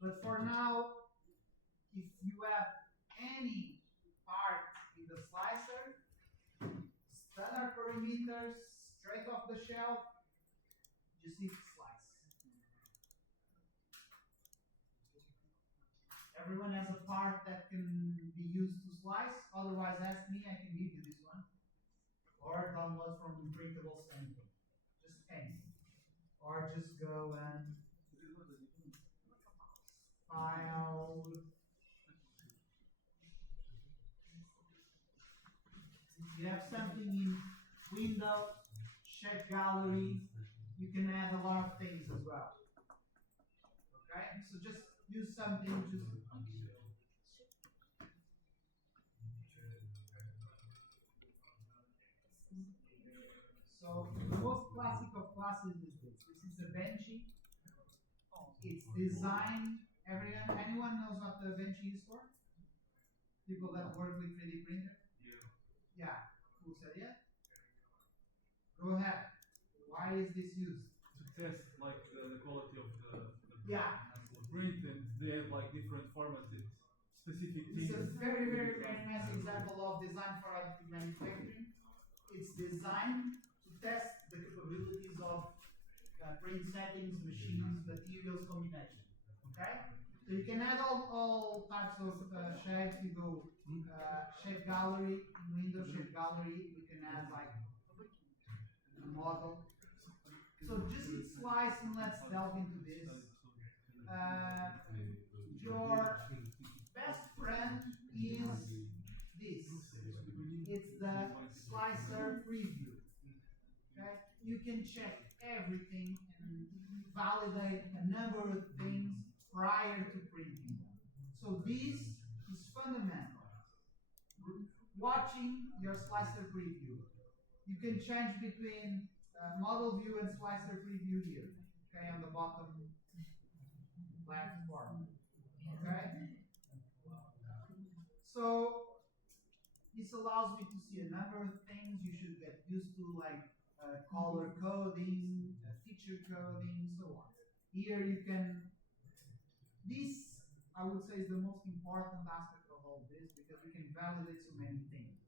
But for now, if you have any part in the slicer, standard perimeters, straight off the shelf, just need to slice. Everyone has a part that can be used to slice, otherwise ask me, I can give you this one. Or download from Printables anything. Just anything. Or just go and file. You have something in Windows, Shape Gallery, you can add a lot of things as well. Okay? So just use something, just so the most classic of classes is this. This is a Benchy. It's designed. Anyone knows what the Benchy is for? People that work with 3D printer? Yeah. Who said yeah? Go ahead. Why is this used? To test like the quality of the Yeah. print, and they have like different formatted specific This things. is a very, very famous example of design for additive manufacturing. It's designed to test the capabilities of print settings, machines, materials combination. Okay? So you can add all types of shapes. You go shape gallery, in Windows shape gallery, you can add like a model. So just hit slice and let's delve into this. Your best friend is this. It's the slicer preview. Okay? You can check everything and validate a number of things prior to printing them. So this is fundamental. Watching your slicer preview. You can change between model view and slicer preview here. Okay, on the bottom left corner. Okay? So this allows me to see a number of things you should get used to, like color coding, feature coding, so on. Here you can, this I would say is the most important aspect of all this, because you can validate so many things.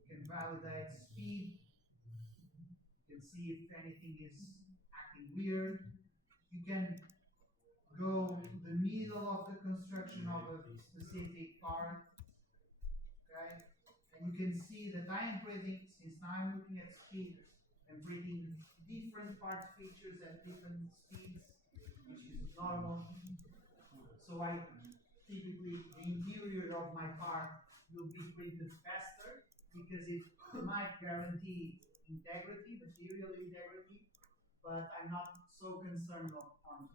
You can validate speed, you can see if anything is acting weird, you can go to the middle of the construction of a specific part, okay? And you can see that I am printing, since now I'm looking at speed, I'm printing different part features at different speeds, which is normal. So I typically, the interior of my part will be printed faster, because it might guarantee integrity, material integrity, but I'm not so concerned on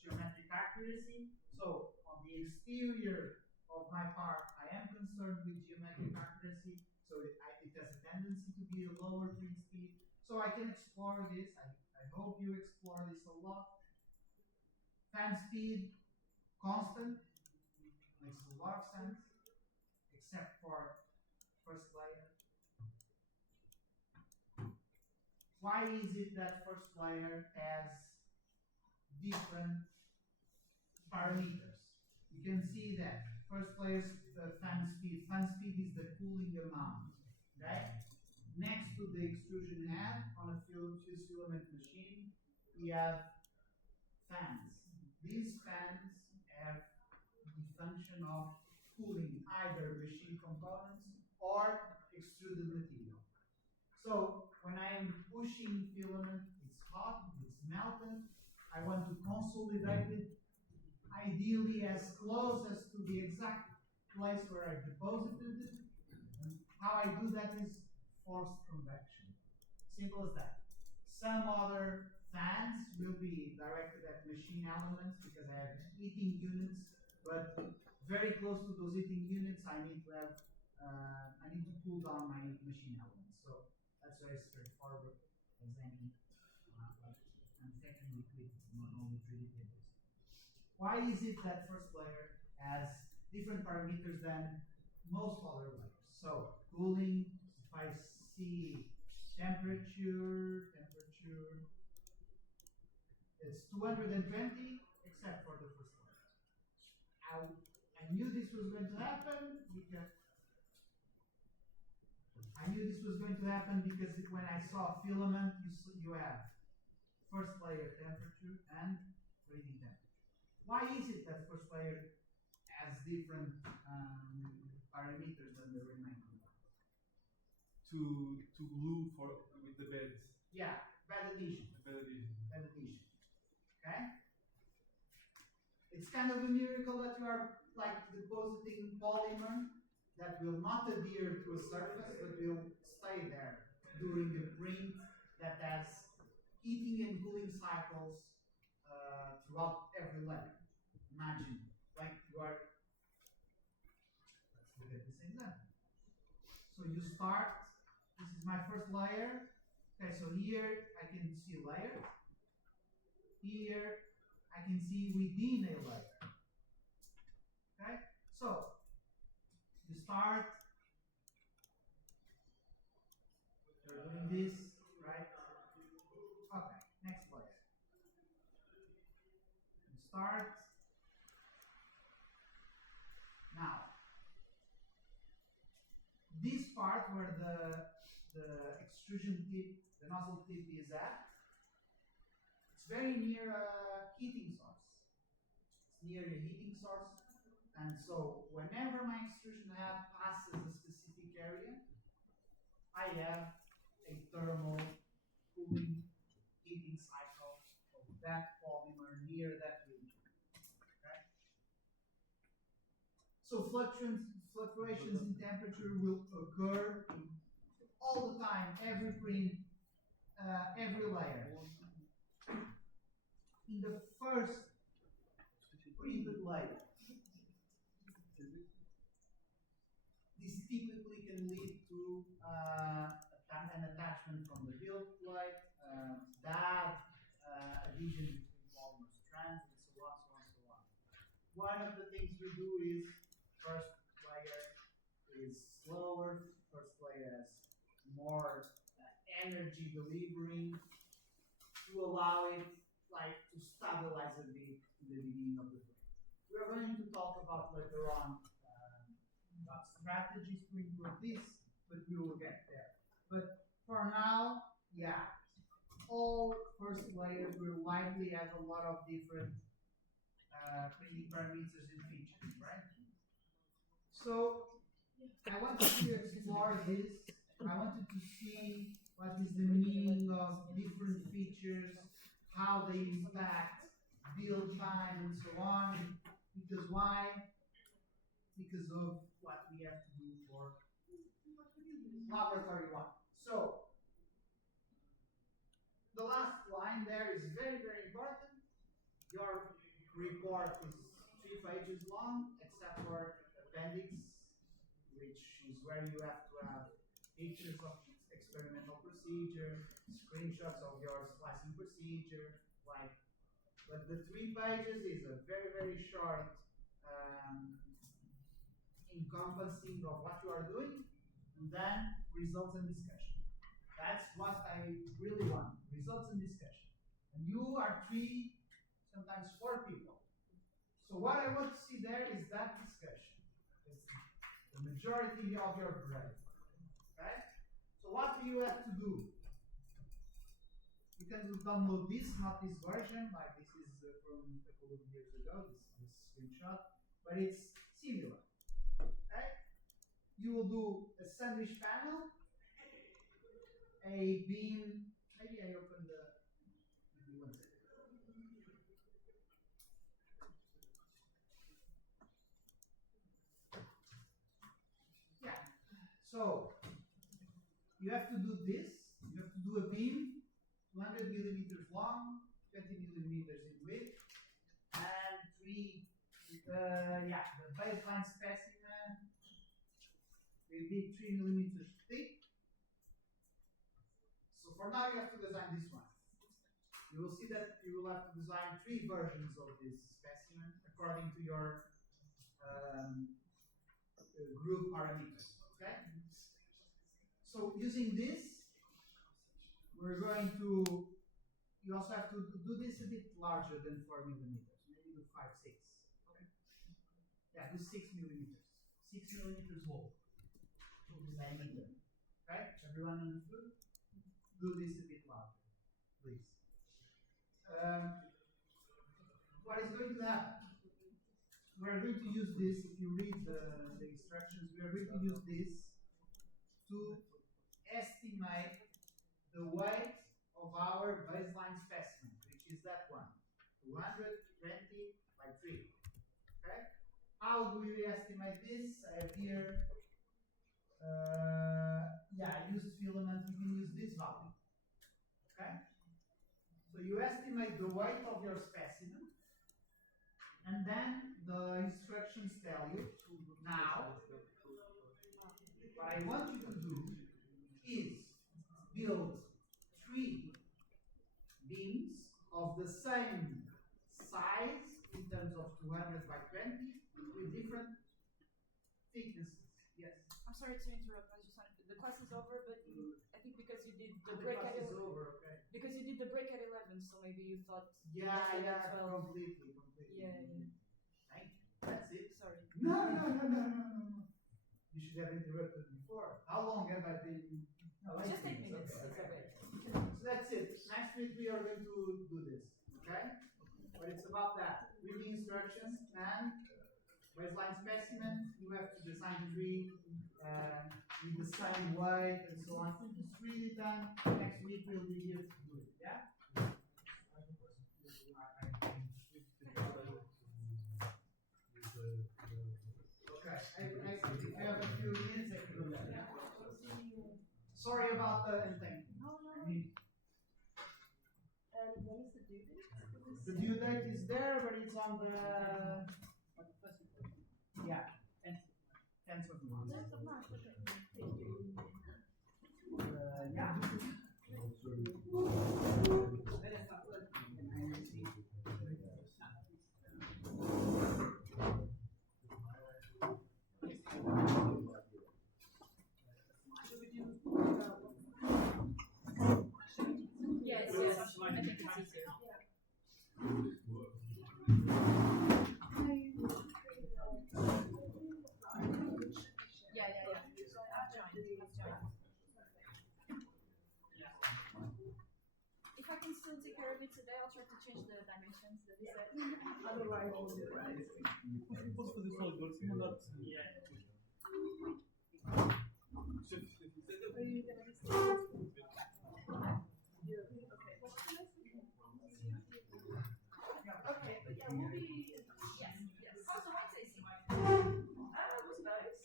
geometric accuracy. So on the exterior of my part, I am concerned with geometric accuracy, so it has a tendency to be a lower print speed. So I can explore this. I hope you explore this a lot. Fan speed, constant, makes a lot of sense, except for first layer. Why is it that first layer has different parameters? You can see that first layer's fan speed. Fan speed is the cooling amount. Okay? Next to the extrusion head on a fused filament machine, we have fans. These fans have the function of cooling either machine components or extruded material. So when I am pushing filament, it's hot, it's melted. I want to consolidate it, ideally as close as to the exact place where I deposited it. And how I do that is forced convection. Simple as that. Some other fans will be directed at machine elements because I have heating units, but very close to those heating units, I need to have I need to cool down my machine elements. So that's very straightforward as any manufacturing equipment, not only 3D printers. Why is it that first layer has different parameters than most other layers? So cooling, if I see temperature, it's 220 except for the first layer. I knew this was going to happen because when I saw filament, you have first layer temperature and freezing temperature. Why is it that first layer has different parameters than the remaining one? To glue with the beds. Yeah, bed adhesion. Bed adhesion. Bed adhesion. Okay? It's kind of a miracle that you are like depositing polymer that will not adhere to a surface but will stay there during the print that has heating and cooling cycles throughout every layer. Imagine, like you are. Let's look at this example. So you start. This is my first layer. Okay, so here I can see a layer. Here I can see within a layer. Okay, so you start. You're doing this, right? Okay, next layer. You start. Now, this part where the extrusion tip, the nozzle tip is at, it's very near a heating source. It's near a heating source, and so whenever my extrusion head passes a specific area, I have a thermal cooling heating cycle of that polymer near that region. Okay? So fluctuations in temperature will occur all the time, every print, every layer. In the first printed layer, this typically can lead to an attachment from the build plate, bad adhesion between polymer strands, and so on, so on, so on. One of the things we do is first layer is slower, first layer has more energy delivering to allow it to stabilize a bit in the beginning of the frame. We are going to talk about later on about strategies to improve this, but we will get there. But for now, yeah, all first layers will likely have a lot of different printing parameters and features, right? So I wanted to explore this. I wanted to see what is the meaning of different features, how they impact build time and so on. Because why? Because of what we have to do for laboratory one. So the last line there is very, very important. Your report is 3 pages long, except for appendix, which is where you have to have pictures of experimental procedure, screenshots of your splicing procedure, but the 3 pages is a very, very short encompassing of what you are doing, and then results and discussion. That's what I really want, results and discussion. And you are 3, sometimes 4 people. So what I want to see there is that discussion. It's the majority of your grade. Okay? So what do you have to do? You can download this, not this version, like this is from a couple of years ago, this screenshot, but it's similar. Okay? You will do a sandwich panel, a beam. Maybe I open the. Maybe one second. Yeah. So you have to do this. You have to do a beam, 200 millimeters long, 20 millimeters in width, and the baseline specimen will be 3 millimeters thick. So for now, you have to design this one. You will see that you will have to design 3 versions of this specimen according to your group parameters. Okay. So using this, we're going to. You also have to do this a bit larger than 4 millimeters, maybe do 5, 6. Okay. Yeah, do 6 millimeters. 6 millimeters whole. Diameter. Okay? Everyone understood? Do this a bit louder, please. What is going to happen? We are going to use this, if you read the instructions, we are going to use this to estimate the weight of our baseline specimen, which is that one, 220 by 3. Okay? How do we estimate this? I have here, I used filament, you can use this value. Okay? So you estimate the weight of your specimen, and then the instructions tell you, now, what I want you to do is build 3 beams of the same size in terms of 200 by 20 with different thicknesses. Yes? I'm sorry to interrupt. I just wanted to, the class is over, but I think because you did the The break class at is over, okay. because you did the break at 11, so maybe you thought Yeah, you yeah, said 12. completely. Yeah. Thank you. That's it. Sorry. No. You should have interrupted before. How long have I been? No, Just 8 minutes. Okay. It's okay. So that's it. Next week we are going to do this. Okay? But it's about that. Read the instructions and baseline specimen. You have to design 3 with the same weight and so on. Just read it and next week we'll be here to do it. Yeah? Okay. I have a few minutes. I can do that. Yeah? Sorry about the thing. No. When is the due date? The due date is there, but it's on the 10th of March. 10th of March. Okay. Yeah. Yes. I think it's easier. Yeah. So I've joined. If I can still take care of it today, I'll try to change the dimensions that is it. Otherwise, Posso fazer só as duas e mandar para cima. are you gonna be still? Okay. Okay, but yeah, we'll be. Yes. How's the white tasting? It was nice.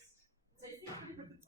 Tasting?